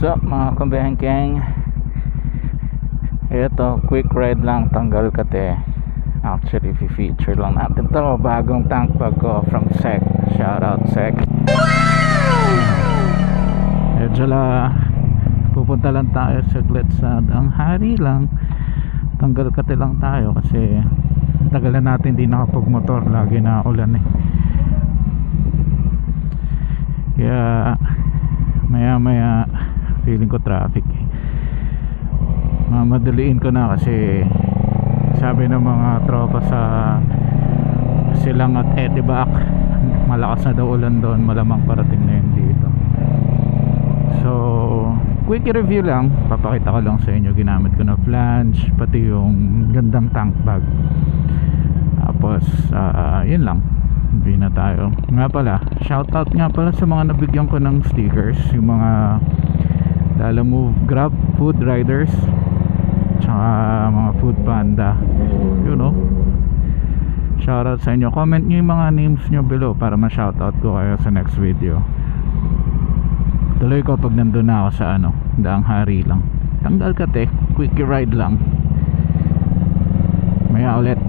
What's up mga kabengkeng? Ito, quick ride lang, tanggal kate. Actually, feature lang natin to. Bagong tank bag ko from Sec. Shout out Sec. Medyo pupunta lang tayo saglit sa Danghari lang. Tanggal kate lang tayo kasi tagalan natin di nakapagmotor. Lagi na ulan eh. Kaya maya feeling ko traffic eh. Mamadaliin ko na kasi sabi ng mga tropa sa Silang at Etibak, malakas na daw ulan doon, malamang parating na yun dito. So quick review lang, papakita ko lang sa inyo ginamit ko na flange, pati yung gandang tank bag. Tapos yun lang, hindi na tayo. Nga pala, shoutout nga pala sa mga nabigyan ko ng stickers, yung mga Lalamove Grab Food Riders, tsaka mga Food Panda, you know. Shoutout sa inyo. Comment nyo yung mga names nyo below para ma-shoutout ko kayo sa next video. Tuloy ko pag nandun na ako sa Danghari lang. Tanggal kate, quick ride lang. Maya ulit.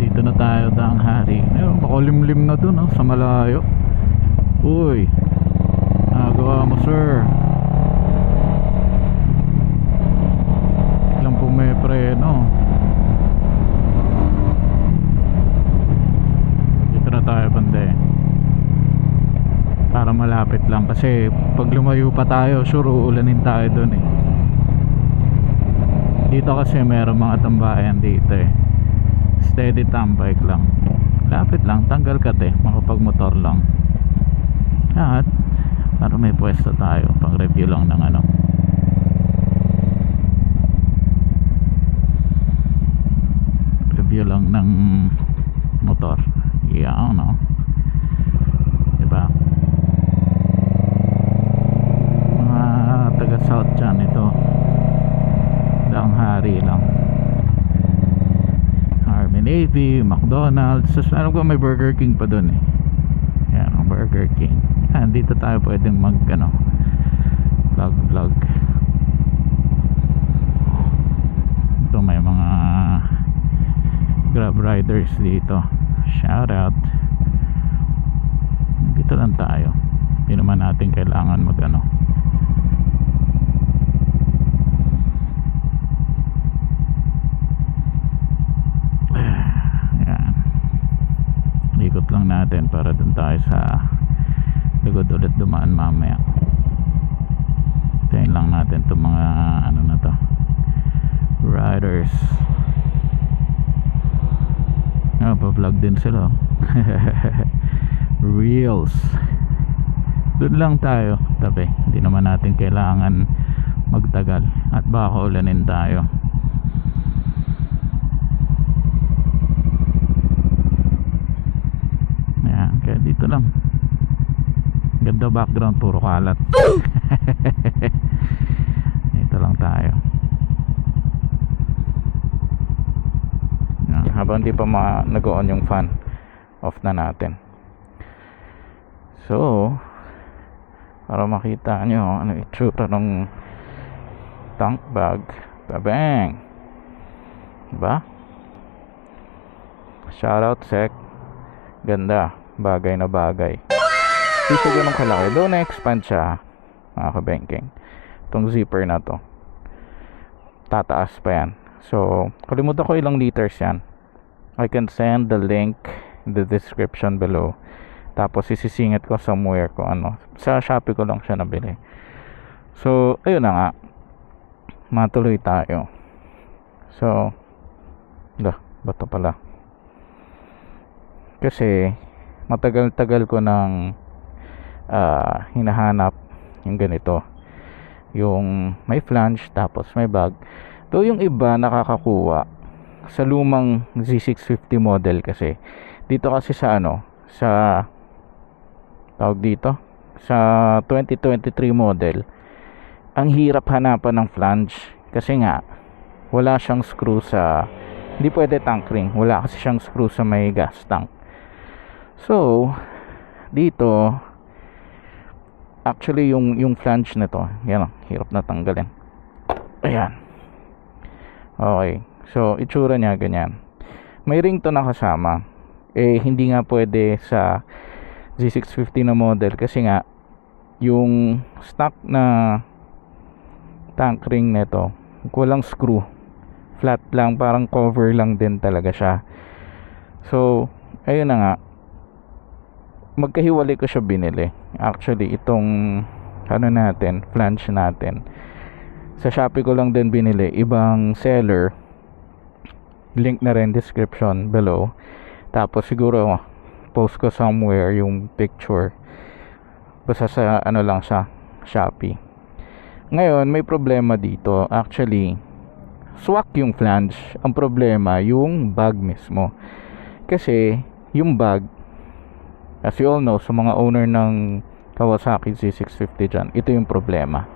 Dito na tayo Danghari. Ayun, makulimlim na dun sa malayo. Uy, nagawa mo sir. Lang po may preno. Dito na tayo bande, para malapit lang kasi pag lumayo pa tayo sure uulanin tayo dun eh. Dito kasi meron mga tambayan dito eh. Steady tambike lang, lapit lang, tanggal kate, makapagmotor lang. At para may pwesto tayo, pang review lang ng review lang ng motor. Yeah, diba? Mga taga South dyan, ito Danghari lang. Army Navy, McDonald's, so, alam ko may Burger King pa dun eh. Yan ang Burger King. Dito tayo pwedeng mag vlog. Ito may mga Grab riders dito. Shout out. Dito lang tayo, hindi naman natin kailangan mag yan, ikot lang natin para dun tayo sa likod ulit dumaan mamaya. Tayin lang natin itong mga na to, riders. Pa-vlog din sila. Reels. Doon lang tayo tabi, hindi naman natin kailangan magtagal at baka ulanin tayo. Ayan, kaya dito lang. Ganda background, puro kalat. Dito lang tayo. Habang di pa nag-on yung fan, off na natin. So para makita nyo ano itsura ng tank bag, babang, diba? Shoutout Sec, ganda, bagay na bagay. Hindi siya ganun kalaki, doon na-expand siya mga kabengking. Itong zipper na to, tataas pa yan. So kalimutan ko ilang liters yan. I can send the link in the description below. Tapos isisingit ko somewhere ko sa Shopee ko lang siya nabili. So ayun na nga, matuloy tayo. So bato pala kasi matagal-tagal ko nang hinahanap yung ganito, yung may flange tapos may bag. Though yung iba nakakakuha sa lumang Z650 model, kasi dito kasi sa sa tawag dito sa 2023 model, ang hirap hanapan ng flange kasi nga wala siyang screw sa, hindi pwede tank ring, wala kasi siyang screw sa may gas tank. So dito, actually yung flange nito, yan, hirap na tanggalin. Ayan. Okay, so itsura niya ganyan. May ring to na kasama. Hindi nga pwede sa Z650 na model kasi nga yung stock na tank ring nito walang screw, flat lang, parang cover lang din talaga siya. So ayun na nga, magkahiwalay ko siya binili. Actually itong natin, flange natin, sa Shopee ko lang din binili, ibang seller, link na rin description below. Tapos siguro post ko somewhere yung picture, basta sa lang siya, Shopee. Ngayon may problema dito. Actually swak yung flange, ang problema yung bag mismo. Kasi yung bag, as you all know, sa mga owner ng Kawasaki Z650 dyan, ito yung problema.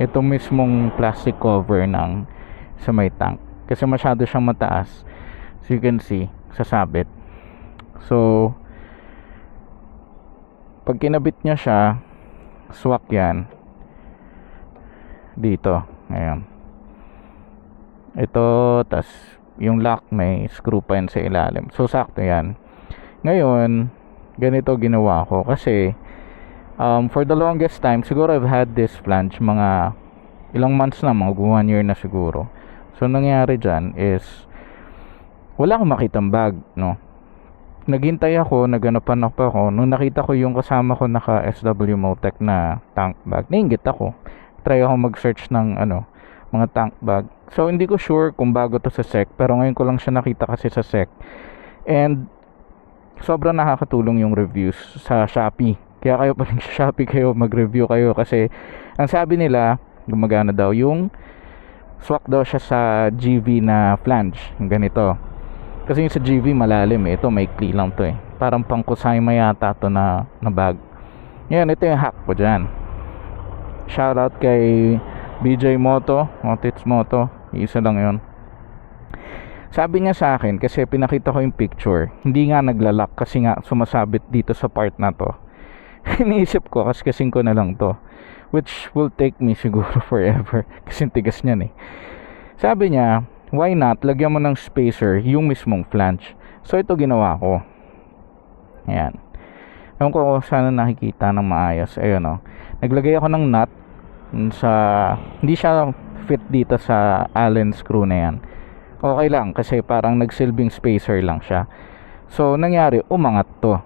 Ito mismong plastic cover ng sa may tank, kasi masyado siyang mataas, so you can see, sasabit. So pag kinabit niya siya, swak yan dito. Ayan, ito, tas yung lock may screw pa yan sa ilalim, so sakto yan. Ngayon ganito ginawa ko kasi for the longest time, siguro I've had this flange mga ilang months na, mga 1 year na siguro. So nangyari dyan is wala akong makitang bag, no. Naghintay ako, naganapan ako, nung nakita ko yung kasama ko naka SW Motec na tank bag, nainggit ako, try ako mag-search ng mga tank bag. So hindi ko sure kung bago to sa SEC, pero ngayon ko lang siya nakita kasi sa SEC, and sobrang nakakatulong yung reviews sa Shopee. Kaya kayo pa rin sa Shopee kayo, mag-review kayo, kasi ang sabi nila gumagana daw yung swak daw siya sa GV na flange, yung ganito. Kasi yung sa GV malalim ito maikli lang to parang pang Kusama yata to na bag. Yan, ito yung hack ko dyan. Shoutout kay BJ Moto, Motits Moto, isa lang yon. Sabi niya sa akin, kasi pinakita ko yung picture, hindi nga naglalak kasi nga sumasabit dito sa part na to. Iniisip ko kasing ko na lang to, which will take me siguro forever kasi tigas niyan Sabi niya, why not lagyan mo ng spacer yung mismong flange. So ito ginawa ko. Ayan, ewan ko sana nakikita ng maayos. Ayun naglagay ako ng nut sa, hindi siya fit dito sa Allen screw na yan. Okay lang kasi parang nagsilbing spacer lang siya. So nangyari, umangat to,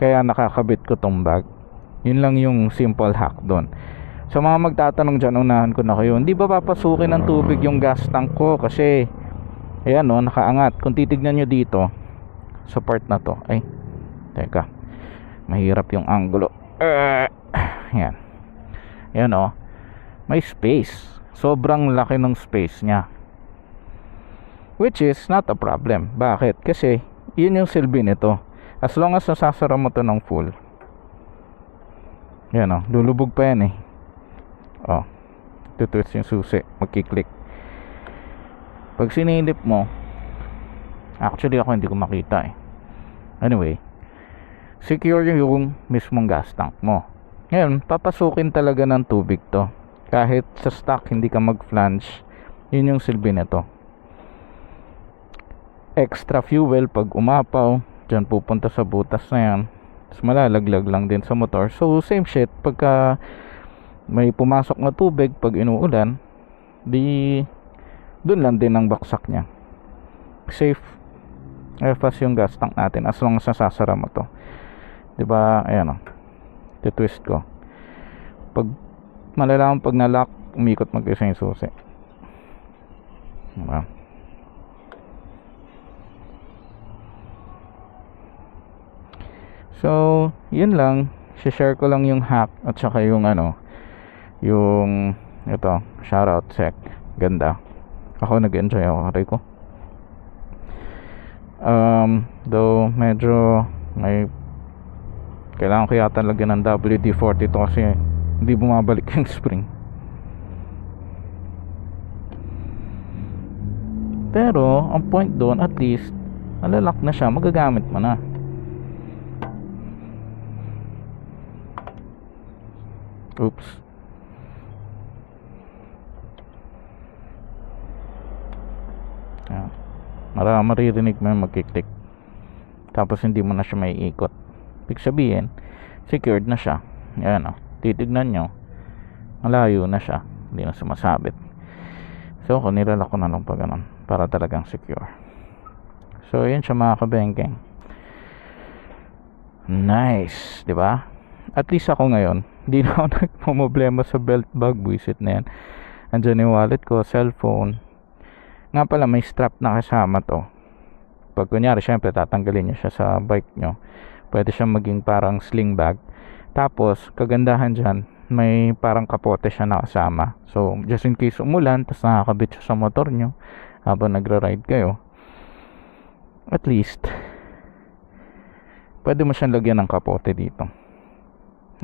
kaya nakakabit ko tong bag. Yun lang yung simple hack doon. So mga magtatanong dyan, unahan ko na kayo, hindi ba papasukin ng tubig yung gas tank ko? Kasi ayan nakaangat. Kung titignan nyo dito sa part na to, ay teka, mahirap yung angulo. Ayan, ayan may space, sobrang laki ng space nya, which is not a problem. Bakit? Kasi yun yung silbi nito. As long as nasasara mo to ng full, yan lulubog pa yan tutwist yung susi, magkiklik. Pag sinilip mo, actually ako hindi ko makita anyway, secure yung mismong gas tank mo. Ngayon papasukin talaga ng tubig to, kahit sa stock hindi ka mag flange. Yun yung silbi nito. Extra fuel pag umapaw dyan pupunta sa butas na yan, tapos malalaglag lang din sa motor. So same shit pagka may pumasok na tubig pag inuulan, di dun lang din ang baksak nya. Safe fast yung gas tank natin as long as nasasara mo to, diba? Ayan titwist ko, pag malalaman pag nalock, umikot mag-isa yung susi, diba? So yun lang, share ko lang yung hack at saka yung yung ito, shoutout SEC, ganda. Ako nag-enjoy ako, aray ko. Though medyo may kailangan ko yata lagyan ng WD-40 to kasi hindi bumabalik yung spring. Pero ang point doon, at least nalalak na siya, magagamit mo na. Oops. Ayan. Maririnig mo yung magkiklik. Tapos hindi mo na siya may ikot. Ibig sabihin, secured na siya. Ayan o. Titignan nyo. Malayo na siya. Hindi na sumasabit. So, nilala ko na lang pa ganun. Para talagang secure. So, yun siya mga kabengkeng. Nice. Diba? At least ako ngayon, hindi na ako nagpumblema sa belt bag. Buisit na yan. Andyan yung wallet ko, cellphone. Nga pala, may strap na kasama to. Pag kunyari, syempre, tatanggalin nyo siya sa bike nyo. Pwede siyang maging parang sling bag. Tapos, kagandahan dyan, may parang kapote siya na kasama. So, just in case umulan, tapos nakakabit siya sa motor nyo habang nagra-ride kayo. At least, pwede mo siyang lagyan ng kapote dito.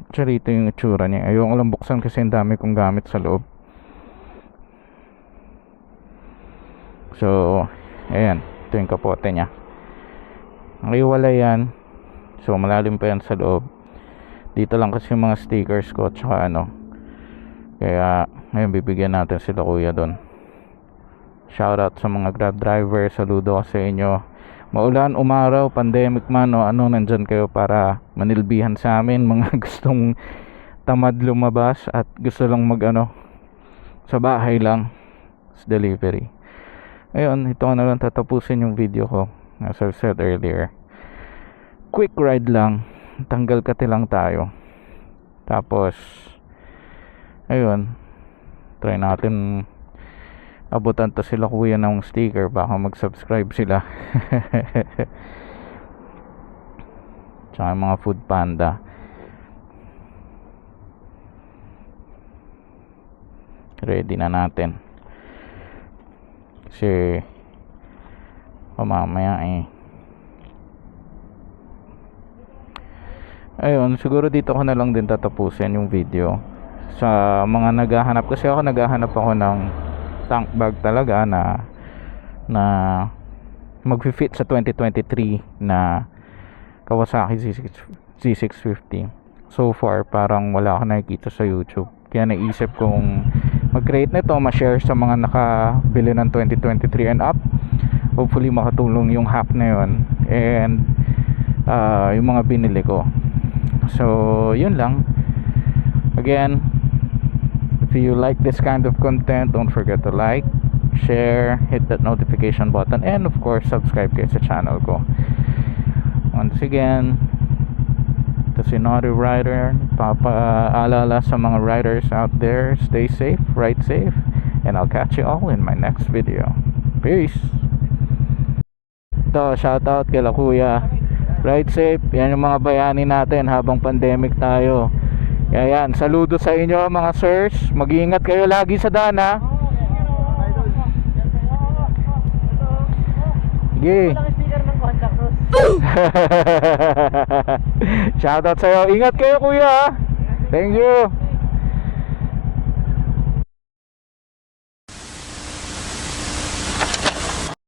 Actually, ito yung itsura niya. Ayoko lang buksan kasi ang dami kong gamit sa loob. So, ayan. Ito yung kapote niya. Nakiwala yan. So, malalim pa yan sa loob. Dito lang kasi yung mga stickers ko. Tsaka ano. Kaya, ngayon bibigyan natin sila kuya doon. Shoutout sa mga Grab driver. Saludo sa inyo. Maulan, umaraw, pandemic man o ano, nandyan kayo para manilbihan sa amin. Mga gustong tamad lumabas at gusto lang mag ano, sa bahay lang. Delivery. Ayun, ito na lang tatapusin yung video ko. As I said earlier, quick ride lang, tanggal kati lang tayo. Tapos ayun, try natin abutan to sila kuya ng sticker, baka mag-subscribe sila. Tsaka mga Food Panda. Ready na natin kasi mamaya ayun, siguro dito ko na lang din tatapusin yung video. Sa mga naghahanap, kasi ako naghahanap ako ng tank bag talaga na mag-fit sa 2023 na Kawasaki Z650. So far parang wala akong nakikita sa YouTube, kaya naisip kong mag-create nito, ma-share sa mga nakabili ng 2023 and up. Hopefully makatulong yung hack na yun and yung mga binili ko. So yun lang. Again, if you like this kind of content, don't forget to like, share, hit that notification button, and of course subscribe kayo sa channel ko. Once again, ito si Naughty Rider, papaalala sa mga riders out there, stay safe, ride safe, and I'll catch you all in my next video. Peace. Ito, shoutout kay kuya, ride safe. Yan yung mga bayani natin habang pandemic tayo. Kaya yan, saludo sa inyo mga sirs, mag-iingat kayo lagi sa daan ha. Sige. Shoutout sa'yo. Ingat kayo kuya. Thank you.